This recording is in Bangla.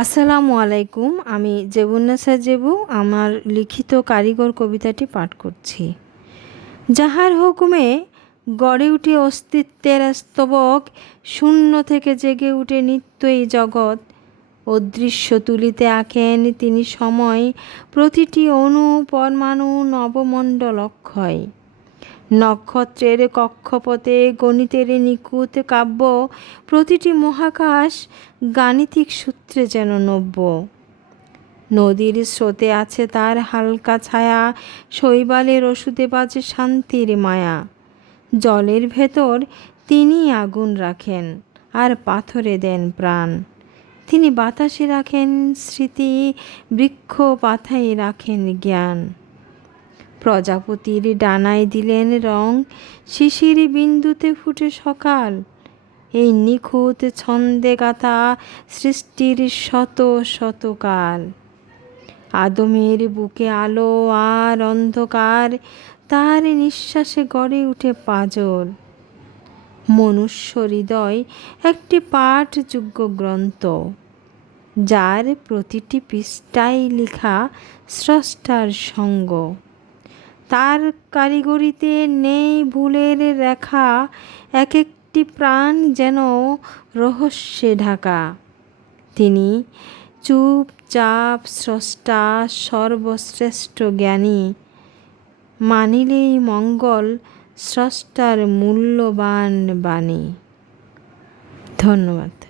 আসসালামু আলাইকুম। আমি জেবুন্নেসা জেবু আমার লিখিত কারিগর কবিতাটি পাঠ করছি। যাহার হুকুমে গড়ে উঠে অস্তিত্বের স্তবক, শূন্য থেকে জেগে উঠে নিত্যই জগৎ, অদৃশ্য তুলিতে আঁকেন তিনি সময়, প্রতিটি অণু পরমাণু নবমণ্ডল অক্ষয়। নক্ষত্রের কক্ষপথে গণিতের নিখুঁত কাব্য, প্রতিটি মহাকাশ গাণিতিক সূত্রে যেন নব্য। নদীর স্রোতে আছে তার হালকা ছায়া, শৈবালের ওষুধে বাজে শান্তির মায়া। জলের ভেতর তিনি আগুন রাখেন, আর পাথরে দেন প্রাণ। তিনি বাতাসে রাখেন স্মৃতি, বৃক্ষ পাতায় রাখেন জ্ঞান। প্রজাপতির ডানায় দিলেন রং, শিশির বিন্দুতে ফুটে সকাল। এই নিখুঁত ছন্দে গাথা সৃষ্টির শত শতকাল। আদমের বুকে আলো আর অন্ধকার, তার নিঃশ্বাসে গড়ে উঠে পাজর। মনুষ্য হৃদয় একটি পাঠযোগ্য গ্রন্থ, যার প্রতিটি পৃষ্ঠায় লেখা স্রষ্টার সঙ্গ। তার কারিগরিতে নেই ভুলের রেখা, এক একটি প্রাণ যেন রহস্যে ঢাকা। তিনি চুপচাপ স্রষ্টা, সর্বশ্রেষ্ঠ জ্ঞানী। মানিলেই মঙ্গল স্রষ্টার মূল্যবান বাণী। ধন্যবাদ।